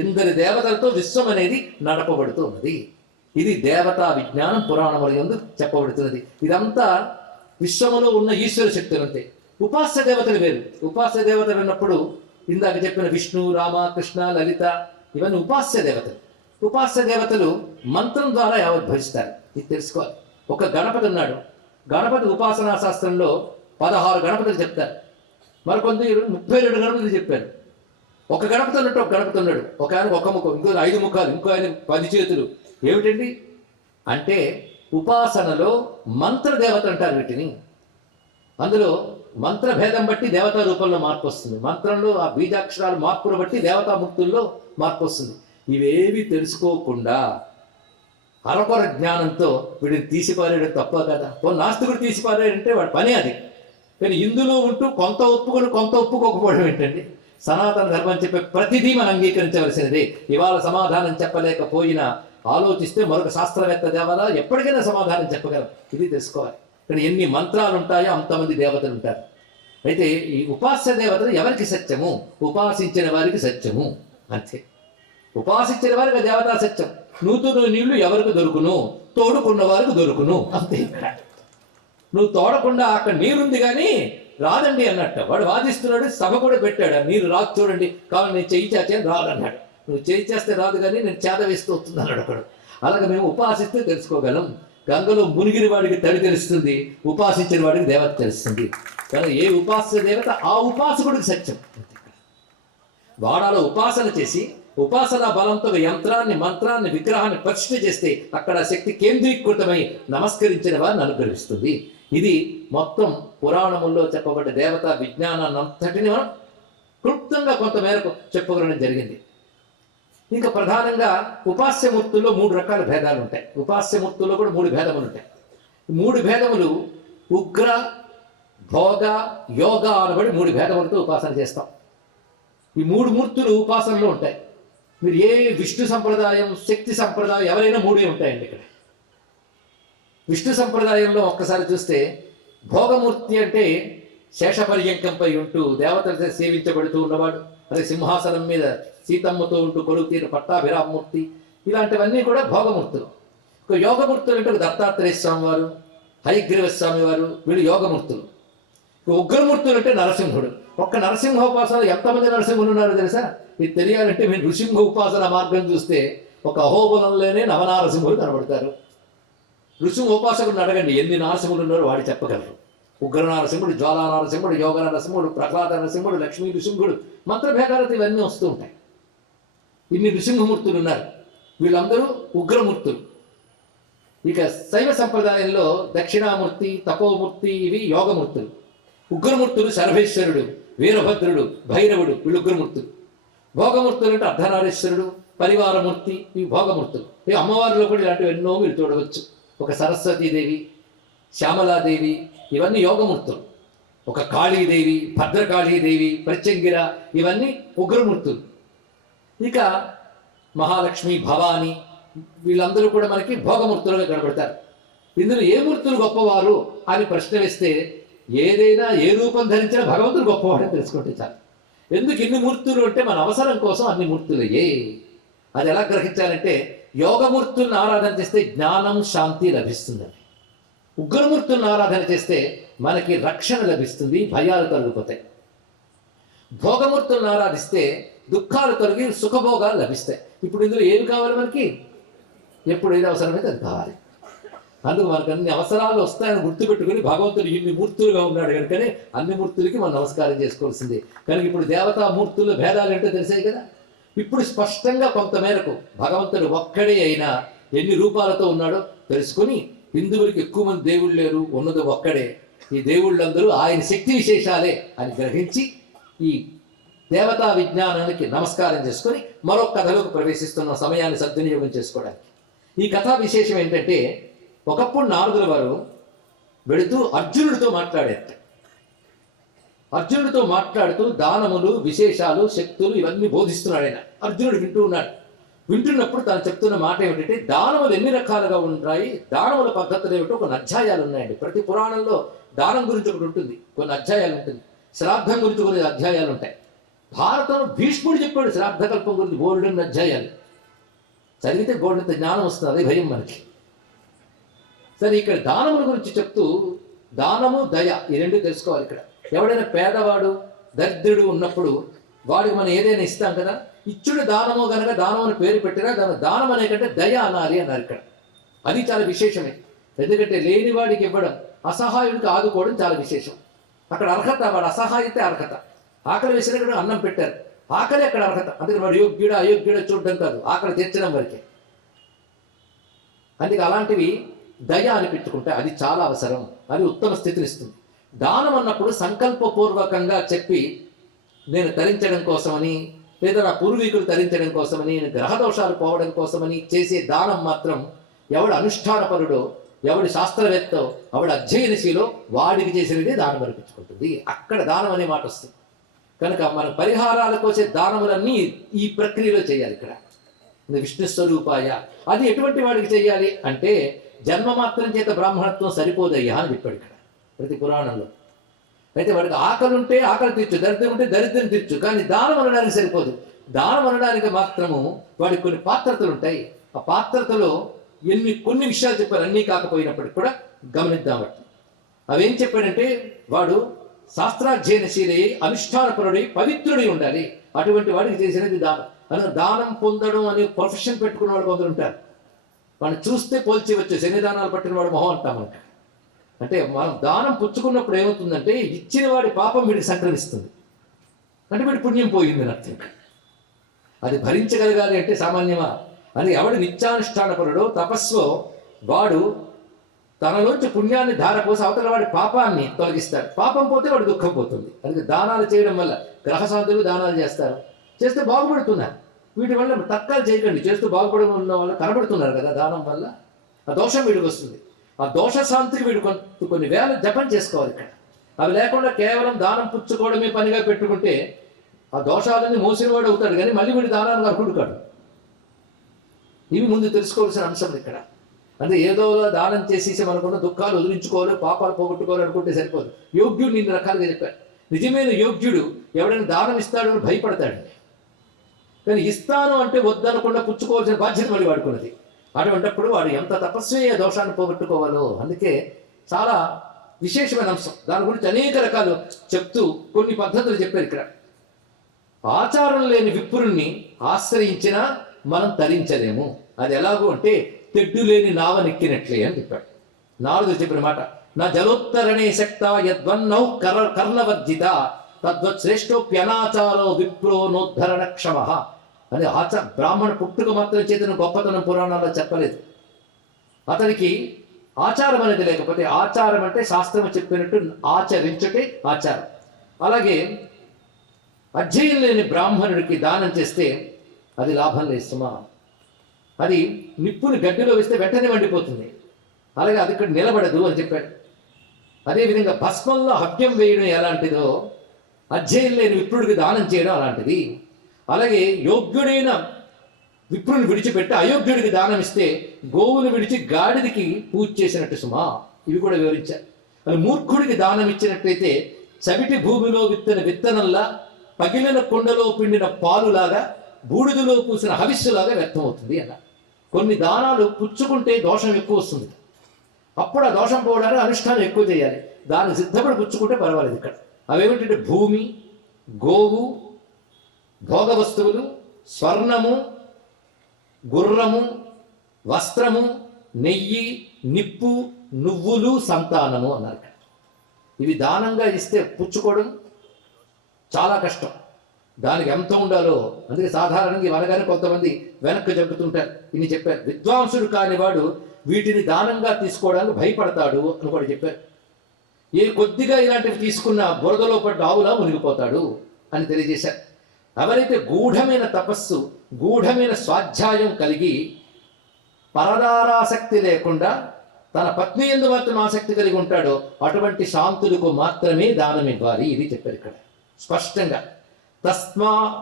ఇద్దరి దేవతలతో విశ్వం అనేది నడపబడుతున్నది ఇది దేవతా విజ్ఞానం పురాణముల ఎందు చెప్పబడుతున్నది ఇదంతా విశ్వములో ఉన్న ఈశ్వర అంతే ఉపాస్య దేవతలు వేరు ఉపాస్య దేవతలు అన్నప్పుడు ఇందాక చెప్పిన విష్ణు రామ కృష్ణ లలిత ఇవన్నీ ఉపాస్య దేవతలు ఉపాస్య దేవతలు మంత్రం ద్వారా యావత్ భజిస్తారు ఇది తెలుసుకోవాలి ఒక గణపతి ఉన్నాడు గణపతి ఉపాసనా శాస్త్రంలో పదహారు గణపతులు చెప్తారు మరికొంత ముప్పై రెండు గణపతులు చెప్పారు ఒక ఉన్నట్టు ఒక గడపతున్నాడు ఒక ఆయన ఒక ముఖం ఇంకో ఐదు ముఖాలు ఇంకో ఆయన పది చేతులు ఏమిటండి అంటే ఉపాసనలో మంత్రదేవత అంటారు వీటిని అందులో మంత్రభేదం బట్టి దేవతా రూపంలో మార్పు వస్తుంది మంత్రంలో ఆ బీజాక్షరాలు మార్పును బట్టి ముక్తుల్లో మార్పు వస్తుంది ఇవేవి తెలుసుకోకుండా అరకొర జ్ఞానంతో వీడిని తీసిపారేయడం తప్ప కదా ఓ నాస్తికుడు తీసిపారాడంటే వాడి పని అది కానీ ఇందులో ఉంటూ కొంత ఒప్పుకొని కొంత ఒప్పుకోకపోవడం ఏంటండి సనాతన ధర్మం చెప్పే ప్రతిదీ మనం అంగీకరించవలసినది ఇవాళ సమాధానం చెప్పలేకపోయినా ఆలోచిస్తే మరొక శాస్త్రవేత్త దేవాలా ఎప్పటికైనా సమాధానం చెప్పగలం ఇది తెలుసుకోవాలి కానీ ఎన్ని మంత్రాలు ఉంటాయో అంతమంది దేవతలు ఉంటారు అయితే ఈ ఉపాస్య దేవతలు ఎవరికి సత్యము ఉపాసించిన వారికి సత్యము అంతే ఉపాసించిన వారికి దేవతా సత్యం నూతులు నీళ్లు ఎవరికి దొరుకును తోడుకున్న వారికి దొరుకును అంతే నువ్వు తోడకుండా అక్కడ నీరుంది కానీ రాదండి అన్నట్ట వాడు వాదిస్తున్నాడు సభ కూడా పెట్టాడు మీరు రాదు చూడండి కావాలి నేను చేయి చేచాను రాదన్నాడు నువ్వు చేయి చేస్తే రాదు కానీ నేను చేత వేస్తూ వస్తున్నాడు అక్కడ అలాగే మేము ఉపాసిస్తే తెలుసుకోగలం గంగలో మునిగిన వాడికి తడి తెలుస్తుంది ఉపాసించిన వాడికి దేవత తెలుస్తుంది కానీ ఏ ఉపాస దేవత ఆ ఉపాసకుడికి సత్యం వాడాలో ఉపాసన చేసి ఉపాసన బలంతో యంత్రాన్ని మంత్రాన్ని విగ్రహాన్ని పరిశుద్ధి చేస్తే అక్కడ శక్తి కేంద్రీకృతమై నమస్కరించిన వారిని అనుగ్రహిస్తుంది ఇది మొత్తం పురాణముల్లో చెప్పబడ్డ దేవత అంతటిని మనం క్లుప్తంగా కొంతమేరకు చెప్పుకోవడం జరిగింది ఇంకా ప్రధానంగా ఉపాస్యమూర్తుల్లో మూడు రకాల భేదాలు ఉంటాయి ఉపాస్యమూర్తుల్లో కూడా మూడు భేదములు ఉంటాయి మూడు భేదములు ఉగ్ర భోగ యోగ అనబడి మూడు భేదములతో ఉపాసన చేస్తాం ఈ మూడు మూర్తులు ఉపాసనలో ఉంటాయి మీరు ఏ విష్ణు సంప్రదాయం శక్తి సంప్రదాయం ఎవరైనా మూడే ఉంటాయండి ఇక్కడ విష్ణు సంప్రదాయంలో ఒక్కసారి చూస్తే భోగమూర్తి అంటే శేషపర్యంకంపై ఉంటూ దేవతలతో సేవించబడుతూ ఉన్నవాడు అదే సింహాసనం మీద సీతమ్మతో ఉంటూ కొలుగు తీరు పట్టాభిరామూర్తి ఇలాంటివన్నీ కూడా భోగమూర్తులు ఒక యోగమూర్తులు అంటే దత్తాత్రేయ స్వామి వారు హరిగ్రీవ స్వామి వారు వీళ్ళు యోగమూర్తులు ఉగ్రమూర్తులు అంటే నరసింహుడు ఒక్క నరసింహ ఉపాసన ఎంతమంది నరసింహులు ఉన్నారో తెలుసా ఇది తెలియాలంటే మీరు నృసింహ ఉపాసన మార్గం చూస్తే ఒక అహోబలంలోనే నవనారసింహులు కనబడతారు ఋషులు ఉపాసకుడిని అడగండి ఎన్ని నారసింహులు ఉన్నారో వాడు చెప్పగలరు ఉగ్ర నారసింహుడు యోగ నరసింహుడు ప్రహ్లాద నరసింహుడు లక్ష్మీ నృసింహుడు మంత్రభేదాలతో ఇవన్నీ వస్తూ ఉంటాయి ఇన్ని నృసింహమూర్తులు ఉన్నారు వీళ్ళందరూ ఉగ్రమూర్తులు ఇక శైవ సంప్రదాయంలో దక్షిణామూర్తి తపోమూర్తి ఇవి యోగమూర్తులు ఉగ్రమూర్తులు సర్వేశ్వరుడు వీరభద్రుడు భైరవుడు వీళ్ళు ఉగ్రమూర్తులు భోగమూర్తులు అంటే అర్ధనారేశ్వరుడు పరివారమూర్తి ఇవి భోగమూర్తులు ఇవి అమ్మవారిలో కూడా ఇలాంటివి ఎన్నో మీరు చూడవచ్చు ఒక సరస్వతీదేవి శ్యామలాదేవి ఇవన్నీ యోగమూర్తులు ఒక కాళీదేవి భద్రకాళీదేవి ప్రత్యంగిర ఇవన్నీ ఉగ్రమూర్తులు ఇక మహాలక్ష్మి భవాని వీళ్ళందరూ కూడా మనకి భోగమూర్తులుగా కనబడతారు ఇందులో ఏ మూర్తులు గొప్పవారు అని ప్రశ్న వేస్తే ఏదైనా ఏ రూపం ధరించినా భగవంతుడు గొప్పవాడని తెలుసుకుంటే చాలు ఎందుకు ఇన్ని మూర్తులు అంటే మన అవసరం కోసం అన్ని ఏ అది ఎలా గ్రహించాలంటే యోగమూర్తులను ఆరాధన చేస్తే జ్ఞానం శాంతి లభిస్తుందని ఉగ్రమూర్తులను ఆరాధన చేస్తే మనకి రక్షణ లభిస్తుంది భయాలు తొలగిపోతాయి భోగమూర్తులను ఆరాధిస్తే దుఃఖాలు తొలగి సుఖభోగాలు లభిస్తాయి ఇప్పుడు ఇందులో ఏమి కావాలి మనకి ఎప్పుడు ఏది అవసరమైతే అది కావాలి అందుకు మనకు అన్ని అవసరాలు వస్తాయని గుర్తుపెట్టుకుని భగవంతుడు ఇన్ని మూర్తులుగా ఉన్నాడు కనుకనే అన్ని మూర్తులకి మనం నమస్కారం చేసుకోవాల్సింది కనుక ఇప్పుడు దేవతా మూర్తుల్లో భేదాలు ఏంటో తెలిసాయి కదా ఇప్పుడు స్పష్టంగా కొంతమేరకు భగవంతుడు ఒక్కడే అయినా ఎన్ని రూపాలతో ఉన్నాడో తెలుసుకుని హిందువులకి ఎక్కువ మంది దేవుళ్ళు లేరు ఉన్నది ఒక్కడే ఈ దేవుళ్ళందరూ ఆయన శక్తి విశేషాలే అని గ్రహించి ఈ దేవతా విజ్ఞానానికి నమస్కారం చేసుకొని మరో కథలోకి ప్రవేశిస్తున్న సమయాన్ని సద్వినియోగం చేసుకోవడానికి ఈ కథా విశేషం ఏంటంటే ఒకప్పుడు నారదుల వారు వెళుతూ అర్జునుడితో మాట్లాడేస్తారు అర్జునుడితో మాట్లాడుతూ దానములు విశేషాలు శక్తులు ఇవన్నీ బోధిస్తున్నాడు ఆయన అర్జునుడు వింటూ ఉన్నాడు వింటున్నప్పుడు తాను చెప్తున్న మాట ఏమిటంటే దానములు ఎన్ని రకాలుగా ఉంటాయి దానముల పద్ధతులు ఏమిటో కొన్ని అధ్యాయాలు ఉన్నాయండి ప్రతి పురాణంలో దానం గురించి ఒకటి ఉంటుంది కొన్ని అధ్యాయాలు ఉంటుంది శ్రాద్ధం గురించి కొన్ని అధ్యాయాలు ఉంటాయి భారతంలో భీష్ముడు చెప్పాడు శ్రాద్ధకల్పం గురించి బోర్డున్న అధ్యాయాలు చదివితే బోర్డంత జ్ఞానం వస్తుంది అదే భయం మనకి సరే ఇక్కడ దానముల గురించి చెప్తూ దానము దయ ఈ రెండు తెలుసుకోవాలి ఇక్కడ ఎవడైనా పేదవాడు దరిద్రుడు ఉన్నప్పుడు వాడికి మనం ఏదైనా ఇస్తాం కదా ఇచ్చుడు దానము కనుక దానం అని పేరు పెట్టినా దాని దానం అనే కంటే దయ అనాలి అన్నారు ఇక్కడ అది చాలా విశేషమే ఎందుకంటే లేనివాడికి ఇవ్వడం అసహాయుడికి ఆదుకోవడం చాలా విశేషం అక్కడ అర్హత వాడు అసహాయతే అర్హత ఆకలి వేసినక్కడ అన్నం పెట్టారు ఆకలి అక్కడ అర్హత అందుకని వాడు యోగ్యుడు అయోగ్యుడు చూడడం కాదు ఆకలి తెచ్చడం వరకే అందుకే అలాంటివి దయ అనిపించుకుంటే అది చాలా అవసరం అది ఉత్తమ స్థితిని ఇస్తుంది దానం అన్నప్పుడు సంకల్పపూర్వకంగా చెప్పి నేను తరించడం కోసమని లేదా నా పూర్వీకులు తరించడం కోసమని నేను గ్రహదోషాలు పోవడం కోసమని చేసే దానం మాత్రం ఎవడు అనుష్ఠానపరుడో ఎవడు శాస్త్రవేత్త ఎవడు అధ్యయనశీలో వాడికి చేసినది దానం అనిపించుకుంటుంది అక్కడ దానం అనే మాట వస్తుంది కనుక మన పరిహారాలకు వచ్చే దానములన్నీ ఈ ప్రక్రియలో చేయాలి ఇక్కడ విష్ణు స్వరూపాయ అది ఎటువంటి వాడికి చేయాలి అంటే జన్మ మాత్రం చేత బ్రాహ్మణత్వం సరిపోదయ్యా అని చెప్పాడు ఇక్కడ ప్రతి పురాణంలో అయితే వాడికి ఆకలి ఉంటే ఆకలి తీర్చు దరిద్రం ఉంటే దరిద్రం తీర్చు కానీ దానం అనడానికి సరిపోదు దానం అనడానికి మాత్రము వాడికి కొన్ని పాత్రతలు ఉంటాయి ఆ పాత్రతలో ఎన్ని కొన్ని విషయాలు చెప్పారు అన్నీ కాకపోయినప్పటికి కూడా గమనిద్దాం అవేం చెప్పాడంటే వాడు శాస్త్రాధ్యయనశీలై అనుష్ఠానపరుడై పవిత్రుడై ఉండాలి అటువంటి వాడికి చేసినది దానం అలా దానం పొందడం అనే ప్రొఫెషన్ పెట్టుకున్న వాళ్ళు కొందరు ఉంటారు వాళ్ళు చూస్తే పోల్చి వచ్చే శనిదానాలు పట్టిన వాడు మొహం అంటాం అంటే మనం దానం పుచ్చుకున్నప్పుడు ఏమవుతుందంటే ఇచ్చిన వాడి పాపం వీడికి సంక్రమిస్తుంది అంటే వీడి పుణ్యం పోయింది అర్థం అది భరించగలగాలి అంటే సామాన్యమా అది ఎవడు నిత్యానుష్ఠానపరుడో తపస్సో వాడు తనలోంచి పుణ్యాన్ని ధారపోసి అవతల వాడి పాపాన్ని తొలగిస్తాడు పాపం పోతే వాడు దుఃఖం పోతుంది అందుకే దానాలు చేయడం వల్ల గ్రహ సాధువులు దానాలు చేస్తారు చేస్తే బాగుపడుతున్నారు వీటి వల్ల తక్కువ చేయకండి చేస్తూ బాగుపడి ఉన్న వాళ్ళు కనబడుతున్నారు కదా దానం వల్ల ఆ దోషం వీడికి వస్తుంది ఆ దోషశాంతికి వీడు కొన్ని కొన్ని వేల జపం చేసుకోవాలి ఇక్కడ అవి లేకుండా కేవలం దానం పుచ్చుకోవడమే పనిగా పెట్టుకుంటే ఆ దోషాలన్నీ మోసినవాడు అవుతాడు కానీ మళ్ళీ వీడు దానాన్ని అర్హుడు కాడు ఇవి ముందు తెలుసుకోవాల్సిన అంశం ఇక్కడ అంటే ఏదో దానం చేసేసి మనకున్న దుఃఖాలు వదిలించుకోవాలి పాపాలు పోగొట్టుకోవాలి అనుకుంటే సరిపోదు యోగ్యుడు నిన్ను రకాలుగా చెప్పాడు నిజమైన యోగ్యుడు ఎవడైనా దానం అని భయపడతాడు కానీ ఇస్తాను అంటే వద్దనకుండా పుచ్చుకోవాల్సిన బాధ్యత మళ్ళీ వాడుకున్నది అటువంటిప్పుడు వాడు ఎంత తపస్సు దోషాన్ని పోగొట్టుకోవాలో అందుకే చాలా విశేషమైన అంశం దాని గురించి అనేక రకాలు చెప్తూ కొన్ని పద్ధతులు చెప్పారు ఇక్కడ ఆచారం లేని విప్రుణ్ణి ఆశ్రయించినా మనం తరించలేము అది ఎలాగో అంటే తెడ్డు లేని నావ నెక్కినట్లే అని చెప్పాడు నారదు చెప్పిన మాట నా జలోత్తరణే శక్త యద్వన్నౌ కర్ కర్ణవర్జిత తద్వత్ శ్రేష్టోప్యనాచారో విప్రో నోద్ధరణ క్షమ అది ఆచ బ్రాహ్మణ పుట్టుక మాత్రం చేతిన గొప్పతనం పురాణాల్లో చెప్పలేదు అతనికి ఆచారం అనేది లేకపోతే ఆచారం అంటే శాస్త్రం చెప్పినట్టు ఆచరించుటే ఆచారం అలాగే అధ్యయనం లేని బ్రాహ్మణుడికి దానం చేస్తే అది లాభం లేదు సుమా అది నిప్పుని గడ్డిలో వేస్తే వెంటనే వండిపోతుంది అలాగే అది ఇక్కడ నిలబడదు అని చెప్పాడు అదేవిధంగా భస్మంలో హక్యం వేయడం ఎలాంటిదో అధ్యయనం లేని విప్రుడికి దానం చేయడం అలాంటిది అలాగే యోగ్యుడైన విప్రుని విడిచిపెట్టి అయోగ్యుడికి దానం ఇస్తే గోవును విడిచి గాడిదికి పూజ చేసినట్టు సుమా ఇవి కూడా వివరించారు అది మూర్ఖుడికి దానం ఇచ్చినట్లయితే చవిటి భూమిలో విత్తన విత్తనంలా పగిలిన కొండలో పిండిన పాలులాగా బూడిదలో పూసిన హవిస్సులాగా వ్యర్థమవుతుంది అలా కొన్ని దానాలు పుచ్చుకుంటే దోషం ఎక్కువ వస్తుంది అప్పుడు ఆ దోషం పోవడానికి అనుష్ఠానం ఎక్కువ చేయాలి దాన్ని సిద్ధపడి పుచ్చుకుంటే పర్వాలేదు ఇక్కడ అవేమిటంటే భూమి గోవు భోగ వస్తువులు స్వర్ణము గుర్రము వస్త్రము నెయ్యి నిప్పు నువ్వులు సంతానము అన్నారు ఇవి దానంగా ఇస్తే పుచ్చుకోవడం చాలా కష్టం దానికి ఎంత ఉండాలో అందుకే సాధారణంగా ఇవనగానే కొంతమంది వెనక్కి చెబుతుంటారు ఇన్ని చెప్పారు విద్వాంసుడు కానివాడు వీటిని దానంగా తీసుకోవడానికి భయపడతాడు అని కూడా చెప్పారు ఏ కొద్దిగా ఇలాంటివి తీసుకున్న బురదలో పడ్డ ఆవులా మునిగిపోతాడు అని తెలియజేశారు ఎవరైతే గూఢమైన తపస్సు గూఢమైన స్వాధ్యాయం కలిగి పరదారాసక్తి లేకుండా తన పత్ని ఎందు మాత్రం ఆసక్తి కలిగి ఉంటాడో అటువంటి శాంతులకు మాత్రమే దానం ఇవ్వాలి ఇది చెప్పారు ఇక్కడ స్పష్టంగా తస్మా